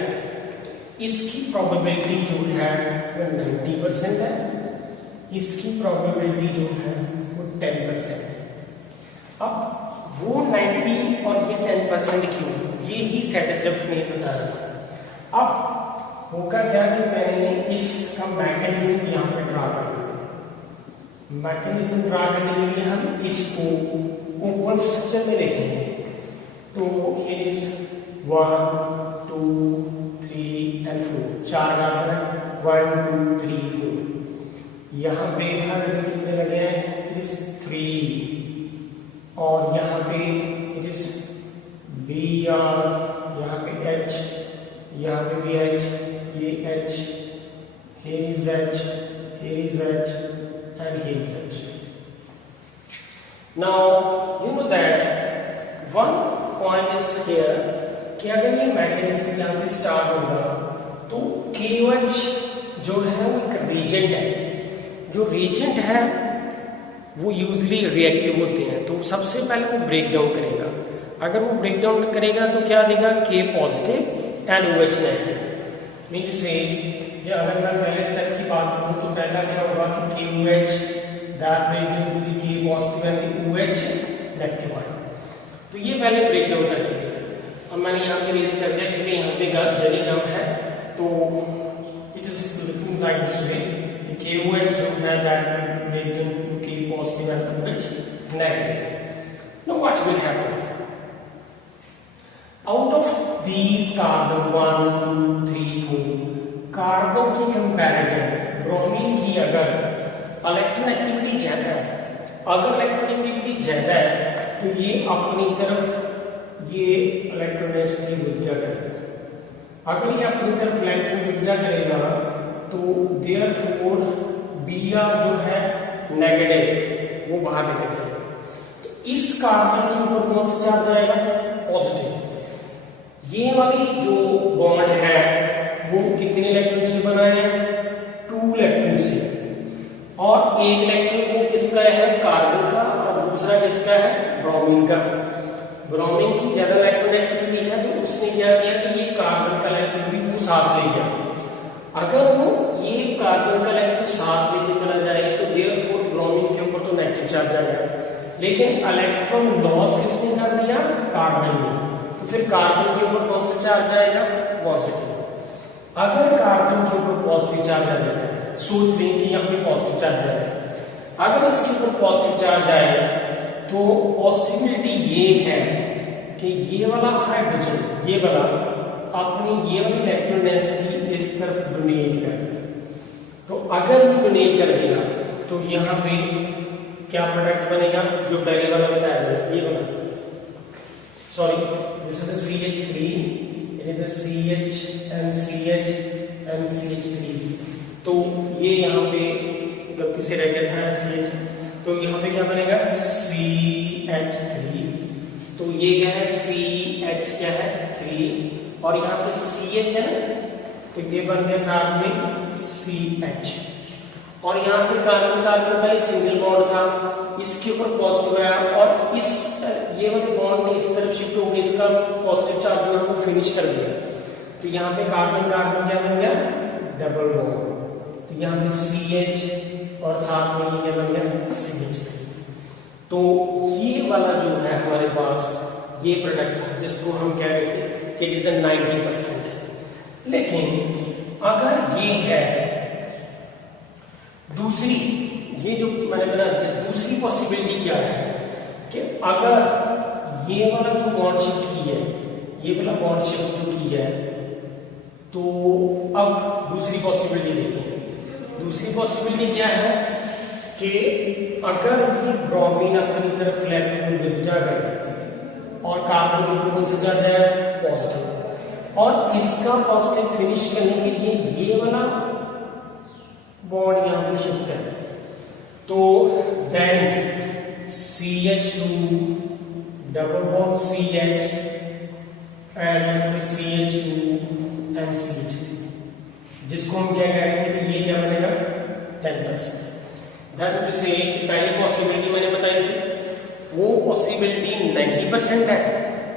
इसकी प्रोबेबिलिटी जो है वो 90% है, इसकी प्रोबेबिलिटी जो है वो 10% है। अब वो 90 और ये 10% क्यों? ये ही सेटअप ने बताया था। अब होगा क्या कि मैंने इसका मैकेनिज्म यहाँ पे ड्रा कर दिया। मैकेनिज्म ड्रा करने के लिए हम इसको ओपन स्ट्रक्चर में देखेंगे। तो ये 1 2 3 and 4 चार कार्बन है, 1 2 3 4। यहाँ पे हाइड्रोजन कितने लगे हैं? इट इज 3 और यहाँ पे इट इज Br, यहाँ पे H, यहाँ पे भी H, ये H, here is H, here is H and here is H. Now you know that one point is here कि अगर ये मैकेनिज्म यहाँ से स्टार्ट होगा तो KOH जो है वो एक रिएजेंट है। जो रिएजेंट है वो यूजली रिएक्टिव होते हैं, तो सबसे पहले वो ब्रेक डाउन करेगा। अगर वो ब्रेक डाउन करेगा तो क्या देगा? K positive and OH negative. Mean से अगर मैं पहले स्टेप की बात करूं तो पहला क्या होगा कि KOH that break down to be K positive and OH negative आएगा। तो ये पहले ब्रेक डाउन करके देगा। अब मैंने यहाँ पे रेज कर दिया क्योंकि यहाँ पे जगह कम है, तो it is looking like this way कि KOH जो है that break down to K positive and OH negative. Now what will happen? Out of these carbon 1 2 3 4 carbon की कंपैरेटिव ब्रोमीन की अगर इलेक्ट्रॉन एक्टिविटी ज्यादा है, अगर इलेक्ट्रॉन एक्टिविटी ज्यादा है तो ये अपनी तरफ ये इलेक्ट्रॉन डेंसिटी विड्रॉ करेगा। अगर ये अपनी तरफ इलेक्ट्रॉन विड्रॉ करेगा तो देयरफॉर Br जो है नेगेटिव वो बाहर निकल जाएगा। तो इस कार्बन के ऊपर कौन सा चार्ज आएगा? पॉजिटिव। ये वाली जो बॉन्ड है वो कितने इलेक्ट्रॉन से बना है? 2 इलेक्ट्रॉन से। और एक इलेक्ट्रॉन वो किसका है? कार्बन का, और दूसरा किसका है? ब्रोमीन का। ब्रोमीन की ज्यादा इलेक्ट्रॉन एक्टिविटी है तो उसने क्या किया कि ये कार्बन का इलेक्ट्रॉन भी वो साथ ले गया। अगर वो ये कार्बन का इलेक्ट्रॉन साथ लेके चला जाएगा तो देयरफॉर ब्रोमीन के ऊपर तो नेगेटिव चार्ज आ गया, लेकिन इलेक्ट्रॉन लॉस किसने कर दिया? कार्बन ने। तो फिर कार्बन के ऊपर कौन सा चार्ज आएगा? पॉजिटिव। अगर कार्बन के ऊपर पॉजिटिव चार्ज आ जाता है, सोच लें कि यहाँ पे पॉजिटिव चार्ज आएगा, अगर इसके ऊपर पॉजिटिव चार्ज आएगा तो पॉसिबिलिटी ये है कि ये वाला हाइड्रोजन, ये वाला अपनी ये वाली इलेक्ट्रॉन डेंसिटी इस तरफ डोनेट कर देगा। तो अगर ये डोनेट कर देगा तो यहाँ पे क्या प्रोडक्ट बनेगा? जो पहले वाला बताया ये वाला, sorry this is the CH3, it is the CH and CH and CH3। तो ये यहाँ पे गलती से रह गया था CH, तो यहाँ पे क्या बनेगा? CH3। तो ये क्या है? CH क्या है? 3, और यहाँ पे CH है तो ये बन गया साथ में CH। और यहाँ पे कार्बन कार्बन पहले सिंगल बॉन्ड था, इसके ऊपर पॉजिटिव आया और इस ये वाले बॉन्ड ने इस तरफ शिफ्ट हो गया, इसका पॉजिटिव चार्ज जो है वो फिनिश कर दिया। तो यहाँ पे कार्बन कार्बन क्या बन गया? Double bond. तो यहाँ पे CH और साथ में ये क्या बन गया? CH3। तो ये वाला जो है हमारे पास ये प्रोडक्ट था जिसको हम कह रहे थे कि इट इज द 90%। लेकिन अगर ये है दूसरी, ये जो मैंने बना दिया, दूसरी पॉसिबिलिटी क्या है कि अगर ये वाला जो बॉन्ड शिफ्ट की है, ये वाला बॉन्ड शिफ्ट जो की है, तो अब दूसरी पॉसिबिलिटी देखें। दूसरी पॉसिबिलिटी क्या है कि अगर ये ब्रोमीन अपनी तरफ इलेक्ट्रॉन विद जाता है और कार्बन की कौन से जाता है पॉजिटिव, और इसका पॉजिटिव फिनिश करने के लिए ये वाला बॉन्ड यहां पर शिफ्ट करता है, तो then CH2 double bond CH and यहाँ पे CH2 एंड CH3, जिसको हम क्या कहेंगे कि ये क्या बनेगा 10%। दैट टू से पहली पॉसिबिलिटी मैंने बताई थी वो पॉसिबिलिटी 90% है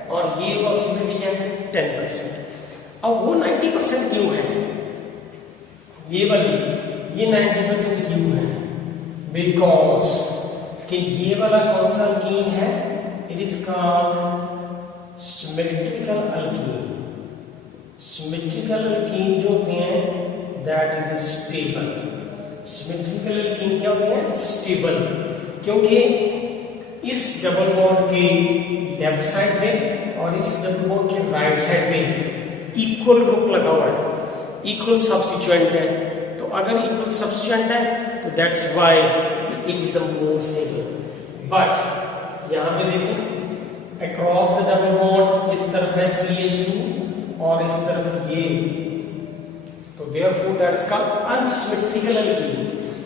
और ये पॉसिबिलिटी क्या है 10%। अब वो 90% क्यों है, ये वाली ये 90% क्यों है? बिकॉज कि ये वाला कौन सा अल्कीन है, it is called symmetrical alkyne. Symmetrical alkene जो होते हैं that is stable. Symmetrical alkyne क्या होते हैं? स्टेबल, क्योंकि इस डबल बॉन्ड के लेफ्ट साइड पे और इस डबल बॉन्ड के राइट साइड पे इक्वल ग्रुप लगा हुआ है, इक्वल सब्स्टिट्यूएंट है। तो अगर इक्वल सब्स्टिट्यूएंट है तो that's why it is the more stable. But यहां पे देखिए अक्रॉस द डबल बॉन्ड इस तरफ है CH2 और इस तरफ ये, तो therefore that is called unsymmetrical alkene.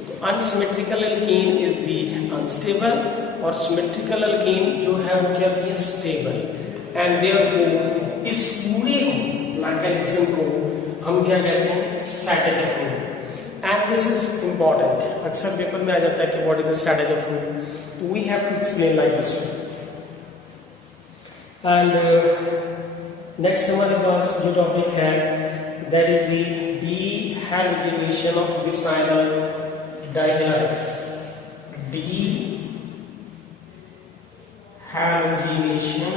तो unsymmetrical alkene is the unstable और सिमेट्रिकल अल्कीन जो है वो क्या है स्टेबल। एंड देयरफॉर इस पूरे मैकेनिज्म को हम क्या कहते हैं static fluid. And this is important, अक्सर पेपर में आ जाता है कि what is the static fluid, तो we have to explain like this. And next हमारे पास जो टॉपिक है that is the dehydrogenation of vicinal डाइहाइड। Dehydrogenation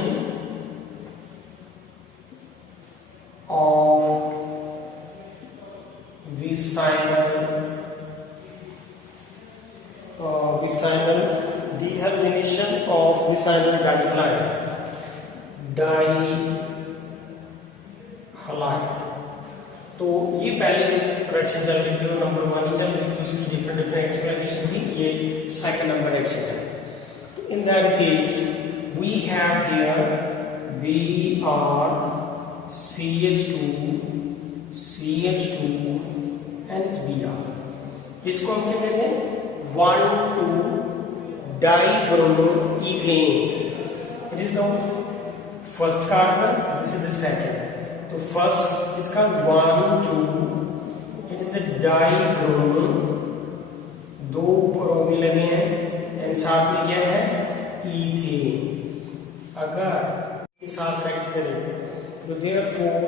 of dehalumination of vicinal dihalide। तो ये पहले रिएक्शन चल रही थी और नंबर 1 ही चल रही थी, उसकी डिफरेंट एक्सप्लेनेशन थी, ये सेकंड नंबर रिएक्शन है। तो in that case we have here Br CH2 and it's Br। इसको हम क्या कहते हैं 1,2-dibromoethane। It is the first carbon, this is the second। तो फर्स्ट इसका 1,2, it is the dibromo, 2 bromine लगे हैं एंड साथ में क्या है इथेन। अगर के साथ रिएक्ट करें तो देयरफॉर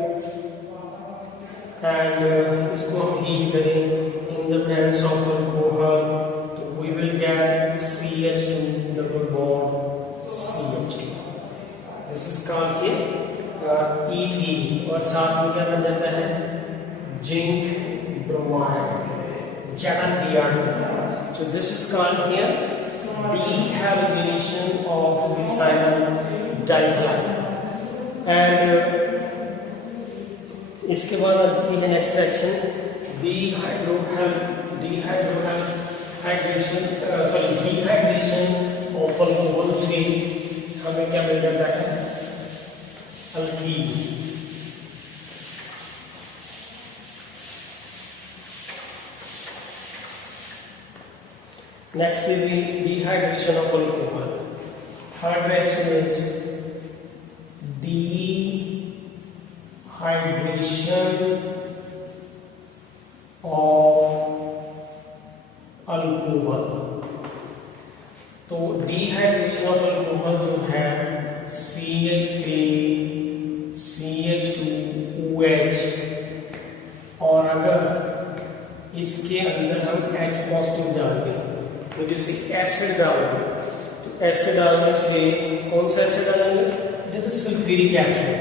एंड इसको हम हीट करें in the presence of alcohol, तो we will get CH2 double bond CH2। This is called here ethene, और साथ में क्या बन जाता है zinc bromide ZnBr2। So this is called here dehydrogenation of vicinal डाइहाइड। एंड इसके बाद आती है next reaction dehydration of alcohol से हमें क्या मिल जाता है alkene. Next is the dehydration of alcohol. Third reaction is dehydration of alcohol। तो dehydration of alcohol जो है CH3CH2OH, और अगर इसके अंदर हम H पॉजिटिव डाल दें तो जैसे एसिड डाल दें तो एसिड डालने से कौन सा एसिड डालेंगे, तो sulphuric acid,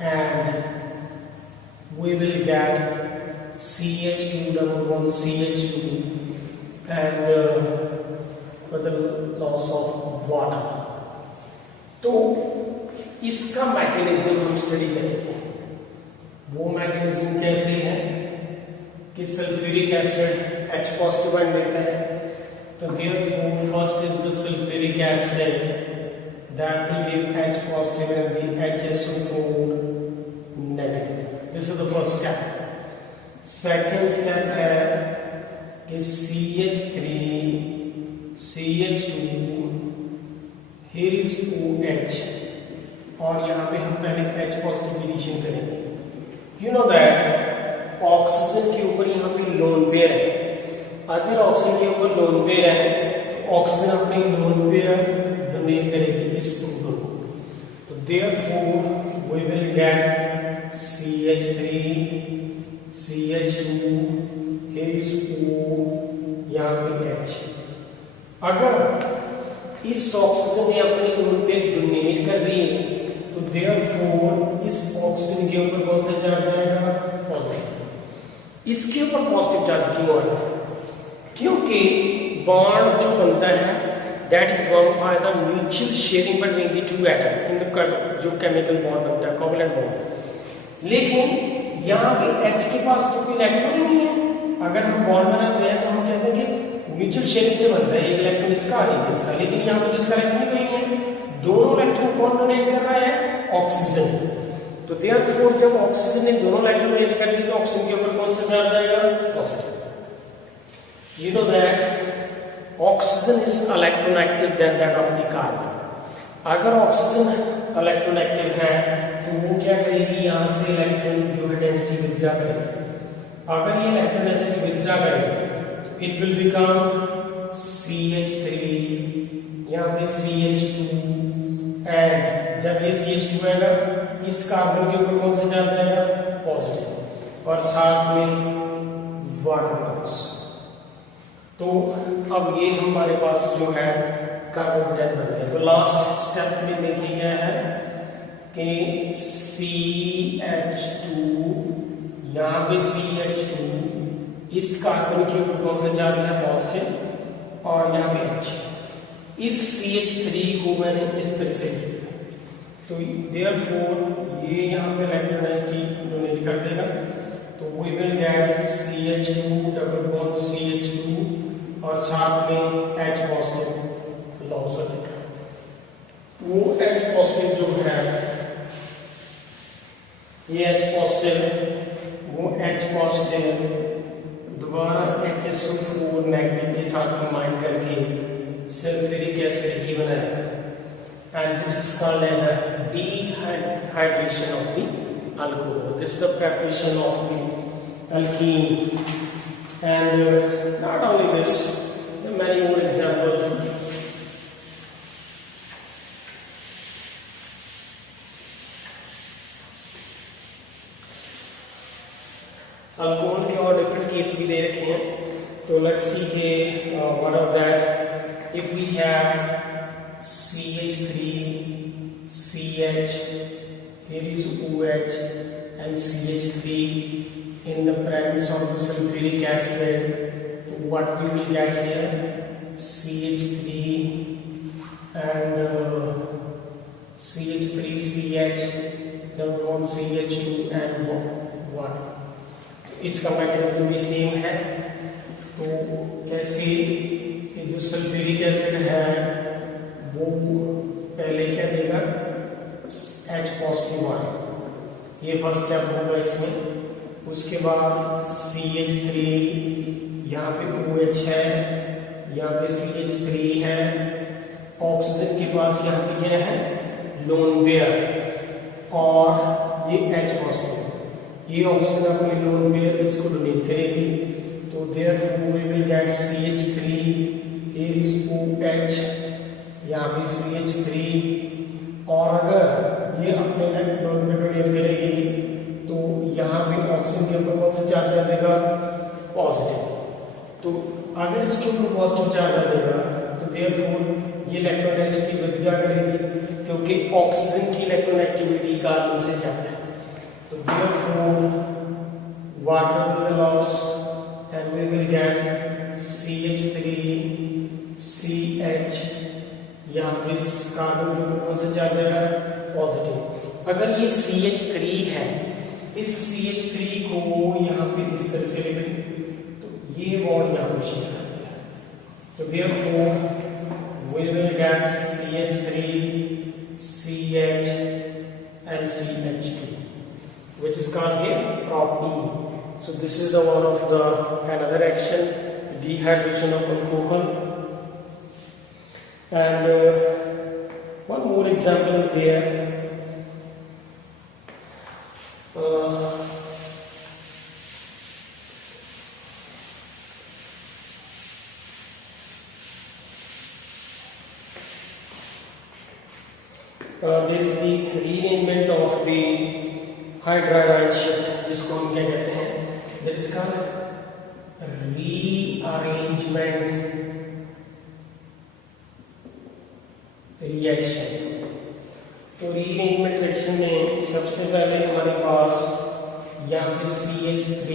and we will get CH2 double bond CH2 and for the loss of water. तो इसका मैकेनिज्म हम स्टडी करेंगे। वो मैकेनिज्म कैसे है कि sulphuric acid H positive bond देता है, तो therefore first is the sulfuric acid that will give H positive and the HSO4 negative. This is the first step. Second step है कि CH3 CH2 here is OH, और यहाँ पे हम पहले H पॉजिटिव एडिशन करेंगे। यू नो दैट ऑक्सीजन के ऊपर यहाँ पे लोन पेयर है, अगर ऑक्सीजन के ऊपर लोन पेयर है तो ऑक्सीजन अपनी लोन पेयर डोनेट करेगी इस प्रोटॉन को, तो therefore we will get CH3 CH2 here is O, यहाँ पे H। अगर इस ऑक्सीजन ने अपनी लोन पे डोनेट कर दी तो देयरफॉर इस ऑक्सीजन के ऊपर कौन सा चार्ज आएगा, पॉजिटिव। इसके ऊपर पॉजिटिव चार्ज क्यों आ रहा है, क्योंकि बॉन्ड जो बनता है that is bond by the mutual sharing between the to atom in the जो केमिकल बॉन्ड बनता है कोवैलेंट बॉन्ड। लेकिन यहाँ पे H के पास तो कोई इलेक्ट्रॉन ही नहीं है। अगर हम बॉन्ड बनाते हैं तो हम कहते हैं कि म्यूचुअल शेयरिंग से बनता है, एक इलेक्ट्रॉन इसका एक इसका, लेकिन यहाँ पे इसका इलेक्ट्रॉन नहीं है, दोनों इलेक्ट्रॉन कौन डोनेट कर रहा है, ऑक्सीजन। तो देयरफॉर जब ऑक्सीजन ने दोनों इलेक्ट्रॉन डोनेट कर दिए तो ऑक्सीजन के ऊपर कौन सा चार्ज आएगा, positive. You know that oxygen is electronegative than that of the carbon. अगर ऑक्सीजन इलेक्ट्रोनेगेटिव है तो वो क्या करेगी, यहाँ से इलेक्ट्रॉन जो है डेंसिटी विथड्रॉ करेगी। अगर ये इलेक्ट्रॉन डेंसिटी विथड्रॉ करे इट विल बिकम CH3, यहाँ पे CH2, एंड जब ये CH2 आएगा इस कार्बन के ऊपर कौन सा चार्ज आएगा, पॉजिटिव, और साथ में वाटर प्लस। तो अब ये हमारे पास जो है कार्बोहाइड्रेट बन गया। तो लास्ट स्टेप में देखिए क्या है कि CH2, यहाँ पे CH2 इस कार्बन के ऊपर कौन सा चार्ज है, पॉजिटिव, और यहाँ पे H। इस CH3 को मैंने इस तरह से किया, तो देयरफॉर ये यहाँ पे इलेक्ट्रॉन डेंसिटी डोनेट कर देगा, तो we will get CH2 double bond CH2 और साथ में H पॉजिटिव लॉस हो जाएगा। वो H पॉजिटिव जो है ये H पॉजिटिव, वो H पॉजिटिव दोबारा HSO4 नेगेटिव के साथ कंबाइन करके सल्फ्यूरिक एसिड ही बनाएगा, and this is called as dehydration of the alcohol. This is the preparation of the alkene, and not only this, there are many more examples. Alcohol के और different case भी दे रखे हैं, तो let's see के one of that if we have CH3 CH, here is OH and CH3 in the presence of the sulfuric acid, what we will get here, CH3 and CH3CH, double bond CH2 and 1। इसका mechanism भी same है। तो कैसे ये जो sulphuric acid है वो पहले क्या देगा, H पॉजिटिव आएगा, ये फर्स्ट स्टेप होगा इसमें। उसके बाद CH3, यहाँ पे OH है, यहाँ पे CH3 है, ऑक्सीजन के पास यहाँ पे क्या है, लोन पेयर, और ये H पॉजिटिव, ये ऑक्सीजन अपने लोन पेयर इसको डोनेट करेगी, तो therefore we will get CH3, here is OH, यहाँ पे CH3, और अगर ये अपने लोन पे डोनेट करेगी तो यहाँ पे ऑक्सीजन के ऊपर कौन सा चार्ज कर देगा, पॉजिटिव। तो अगर इसके ऊपर पॉजिटिव चार्ज आ जाएगा तो देयरफॉर ये इलेक्ट्रोनेगेटिविटी वृद्धि क्या करेगी, क्योंकि ऑक्सीजन की इलेक्ट्रोनेगेटिविटी कार्बन से ज्यादा है। तो therefore water will loss and we will get CH3 CH, यहाँ पे कार्बन के ऊपर कौन सा चार्ज आएगा, पॉजिटिव। अगर ये CH3 है, इस CH3 को यहाँ पे इस तरह से लिखें तो ये बॉन्ड यहाँ पे शिफ्ट कर दिया, तो therefore we will get CH3 CH and CH2, which is called here prop E. So this is the one of the another action, dehydration of alcohol. And one more example is there. There is the rearrangement of the hydride ion shift, जिसको हम क्या कहते हैं, that is called rearrangement reaction. तो rearrangement reaction में सबसे पहले हमारे पास यहाँ पे CH3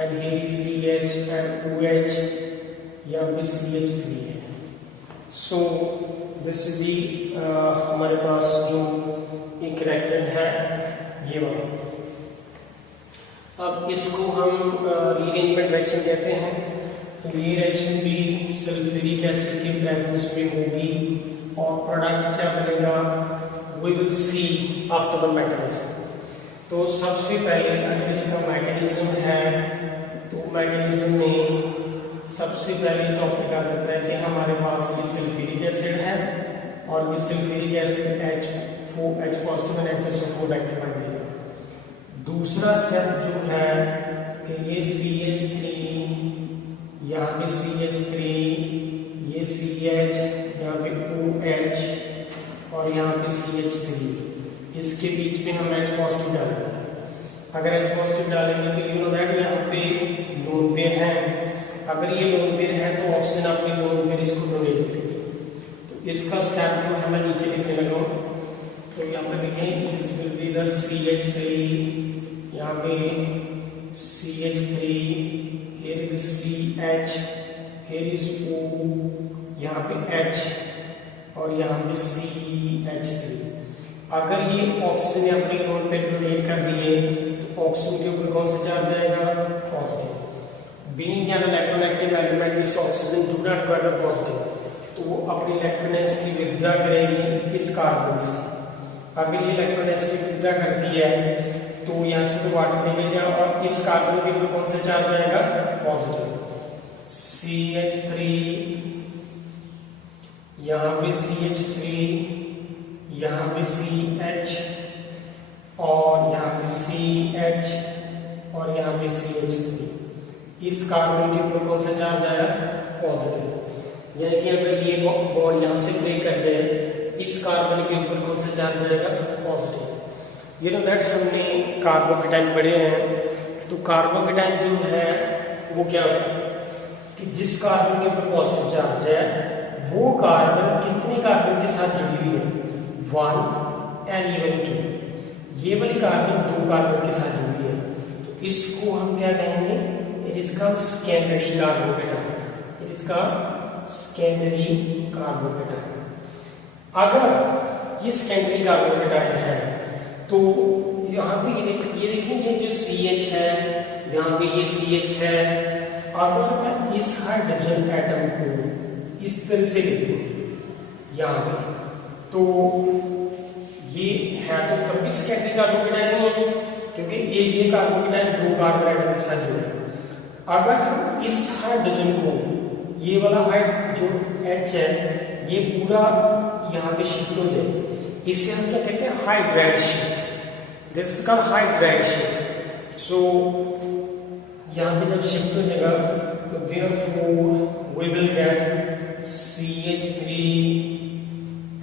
and here CH and OH, यहाँ पे CH3 है। So this is the हमारे पास जो एक रिएक्टेंट है ये वाला। अब इसको हम रीअरेंजमेंट रिएक्शन कहते हैं। तो ये रिएक्शन भी सल्फ्यूरिक एसिड के प्रेजेंस में होगी और प्रोडक्ट क्या बनेगा, we will see after the mechanism. तो सबसे पहले अगर इसका मैकेनिज्म है तो मैकेनिज्म में सबसे पहले टॉपिक आ जाता है कि हमारे पास ये सल्फ्यूरिक एसिड है और ये sulphuric acid H positive and HSO4 active देगा। दूसरा स्टेप जो है कि ये CH3, यहाँ पे CH3, ये CH, यहाँ पे OH और यहाँ पे CH3, इसके बीच में हम H पॉजिटिव डालेंगे। अगर H पॉजिटिव डालेंगे तो यू नो दैट यहाँ पे लोन पेयर है, अगर ये लोन पेयर है तो ऑक्सीजन अपनी लोन पेयर इसको डोनेट करेगी। तो इसका स्टेप जो है मैं नीचे लिखने लगा हूँ, तो यहाँ पे देखें this will be the CH3, यहाँ पे CH3, here is CH, here is O, यहाँ पे H और यहाँ पे CH3। अगर ये ऑक्सीजन ने अपनी लोन पेयर डोनेट कर दिए तो ऑक्सीजन के ऊपर कौन सा चार्ज आएगा, positive. Being an electronegative element, this oxygen do not get a positive, तो वो अपनी इलेक्ट्रोनेगेटिविटी विथड्रॉ करेगी इस कार्बन से। अगर ये इलेक्ट्रोनेगेटिविटी विथड्रॉ करती है तो यहाँ से तो वाटर निकल गया और इस कार्बन के ऊपर कौन सा चार्ज आएगा, पॉजिटिव। CH3, यहाँ पे CH3, यहाँ पे CH और यहाँ पे CH और यहाँ पे CH3, इस कार्बन के ऊपर कौन सा चार्ज आया, पॉजिटिव। यानी कि अगर ये बॉन्ड यहाँ से ब्रेक कर गए, इस कार्बन के ऊपर कौन सा चार्ज आएगा, पॉजिटिव। ये नो दैट हमने कार्बोकेटाइन पढ़े हैं, तो कार्बोकेटाइन जो है वो क्या होता है कि जिस कार्बन के ऊपर पॉजिटिव चार्ज है वो कार्बन कितने कार्बन के साथ जुड़ी हुई है, 1 and even 2। ये वाली कार्बन 2 कार्बन के साथ जुड़ी है, तो इसको हम क्या कहेंगे, it is called secondary carbocation, it is called secondary carbocation। अगर ये secondary carbocation है तो यहाँ पे ये देखेंगे जो CH है, यहाँ पे ये CH है, अगर मैं इस हाइड्रोजन एटम को इस तरह से लिख दूं यहाँ पे, तो ये है तो तब भी secondary carbocation नहीं है, क्योंकि ये कार्बोकेटाइन 2 कार्बन एटम के साथ जुड़े। अगर हम इस हाइड्रोजन को, ये वाला जो H है, ये पूरा यहाँ पे शिफ्ट हो जाए, इसे हम क्या कहते हैं, hydride shift. This is called hydride shift. So यहाँ पे जब शिफ्ट हो जाएगा तो therefore we will get CH3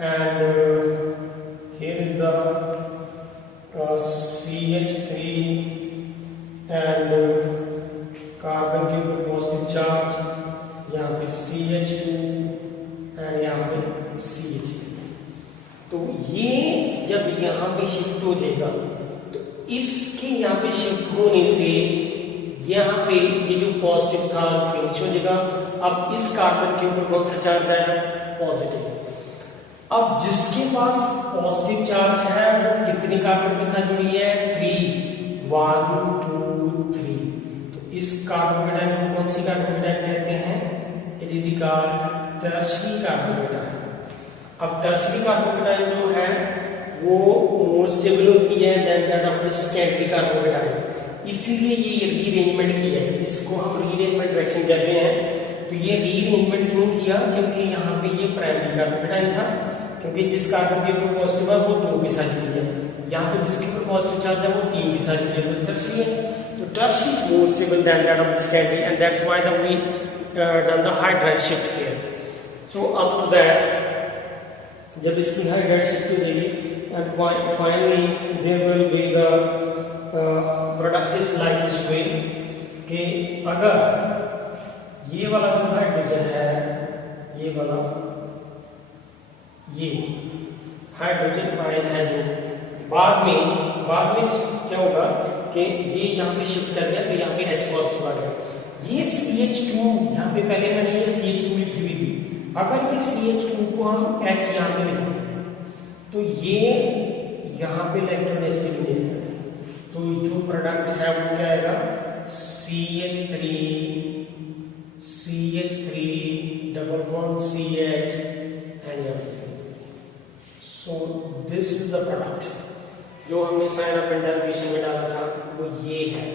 and here is the CH3 and carbon carbon के ऊपर पॉजिटिव चार्ज, यहाँ पे CH2 एंड यहाँ पे CH3। तो ये जब यहाँ पे शिफ्ट हो जाएगा तो इसके यहाँ पे शिफ्ट होने से यहाँ पे ये जो पॉजिटिव था फिनिश हो जाएगा। अब इस कार्बन के ऊपर कौन सा चार्ज है? पॉजिटिव। अब जिसके पास पॉजिटिव चार्ज है वो कितने कार्बन के साथ जुड़ी है? 3, 1 2 3। तो इस कार्बोकेटाइन को कौन सी कार्बोकेटाइन कहते हैं? It is called tertiary carbocation. अब टर्शियरी कार्बोकेटाइन जो है वो मोर स्टेबल होती है than that of the secondary carbocation, इसीलिए ये रीअरेंजमेंट किया है। इसको हम रीअरेंजमेंट रिएक्शन कहते हैं। तो ये रीअरेंजमेंट क्यों किया? क्योंकि यहाँ पे ये प्राइमरी कार्बोकेटाइन था, क्योंकि जिस कार्बन के ऊपर पॉजिटिव है वो 2 के साथ जुड़ी है, यहाँ पे जिसके ऊपर पॉजिटिव चार्ज है वो 3 के साथ जुड़ी है, तो टर्शियरी है। तो tertiary is more stable than that of the secondary and that's why the we done the hydride shift here. So up to that जब इसकी हाइड्राइड शिफ्ट हो जाएगी and finally there will be the product is like this way कि अगर ये वाला जो hydrogen है, ये वाला ये हाइड्रोजन आयन है जो बाद में क्या होगा कि ये यहाँ पे शिफ्ट कर गया तो यहाँ पे H पॉजिटिव आ गया। ये CH2 यहाँ पे पहले मैंने ये CH2 लिखी हुई थी, अगर ये CH2 को हम H यहाँ पे लिखेंगे तो ये यहाँ पे इलेक्ट्रोनेगेटिव मिल जाएगा। तो जो प्रोडक्ट है वो क्या आएगा? CH3 double bond CH and यहाँ पे CH3। So this is the product जो हमने साइन ऑफ इंटरवेशन में डाला था, वो ये है।